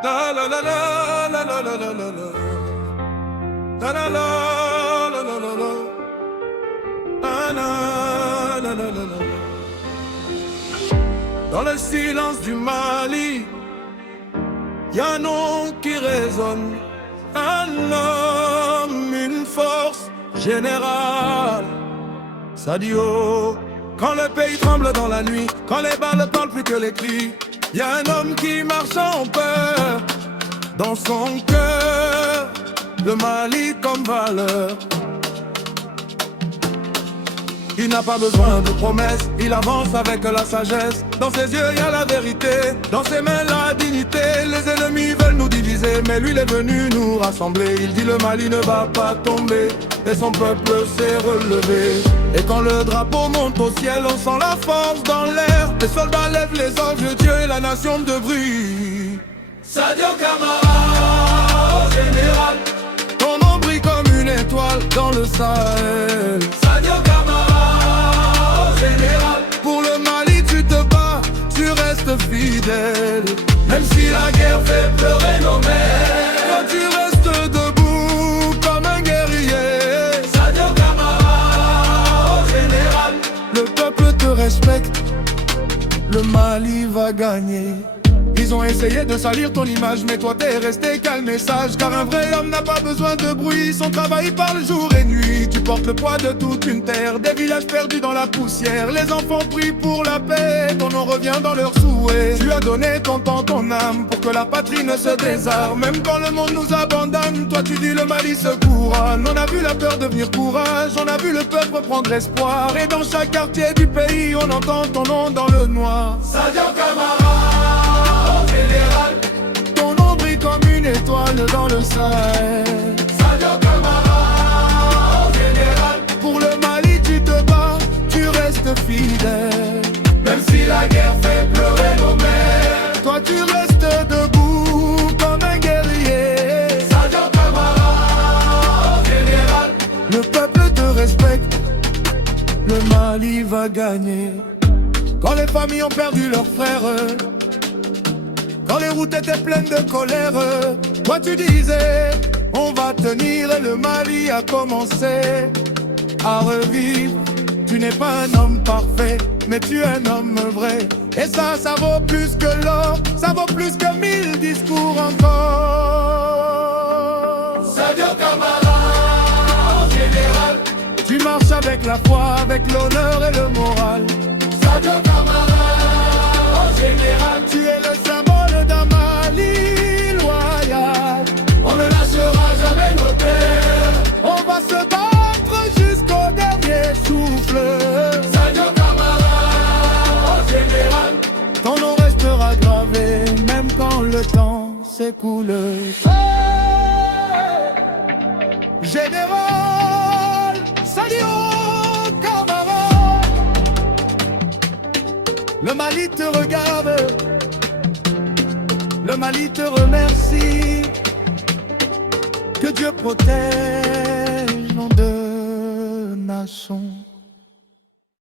La la la la la la la la la la. La la la la la la la. La la la la la la. Dans le silence du Mali, y a un nom qui résonne. Un homme, une force générale. Sadio. Quand le pays tremble dans la nuit, quand les balles ne parlent plus que les cris, y a un homme qui marche en peur. Dans son cœur, le Mali comme valeur. Il n'a pas besoin de promesses, il avance avec la sagesse. Dans ses yeux y a la vérité, dans ses mains la dignité. Les ennemis veulent nous diviser, mais lui il est venu nous rassembler. Il dit le Mali ne va pas tomber, et son peuple s'est relevé. Et quand le drapeau monte au ciel, on sent la force dans l'air. Les soldats lèvent les anges, Dieu et la nation de bruit. Sadio Camara, au général, ton nom brille comme une étoile dans le Sahel. Sadio Camara, au général, pour le Mali tu te bats, tu restes fidèle. Même si la guerre fait pleurer nos mères, toi tu restes debout comme un guerrier. Sadio Camara, au général, le peuple te respecte, le Mali va gagner. Ils ont essayé de salir ton image, mais toi t'es resté calme et sage. Car un vrai homme n'a pas besoin de bruit, son travail parle jour et nuit. Tu portes le poids de toute une terre, des villages perdus dans la poussière. Les enfants prient pour la paix, ton nom revient dans leurs souhaits. Tu as donné ton temps, ton âme, pour que la patrie ne se désarme. Même quand le monde nous abandonne, toi tu dis le Mali se couronne. On a vu la peur devenir courage, on a vu le peuple prendre espoir. Et dans chaque quartier du pays, on entend ton nom dans le noir. Sadio Camara, général, ton nom brille comme une étoile dans le Sahel. Sadio Camara, général, pour le Mali tu te bats, tu restes fidèle. Même si la guerre fait pleurer nos mères, toi tu restes debout comme un guerrier. Sadio Camara, général, le peuple te respecte, le Mali va gagner. Quand les familles ont perdu leurs frères, quand les routes étaient pleines de colère, toi tu disais, on va tenir et le Mali a commencé à revivre. Tu n'es pas un homme parfait, mais tu es un homme vrai. Et ça vaut plus que l'or, ça vaut plus que 1000 discours encore. Sadio Camara, général, tu marches avec la foi, avec l'honneur et le moral. Sadio Camara, général, tu es le symbole d'un Mali loyal. On ne lâchera jamais nos terres, on va se battre jusqu'au dernier souffle. Sadio Camara, général, ton nom restera gravé, même quand le temps s'écoule. Général Sadio Camara, le Mali te regarde, le Mali te remercie. Que Dieu protège nos deux nations.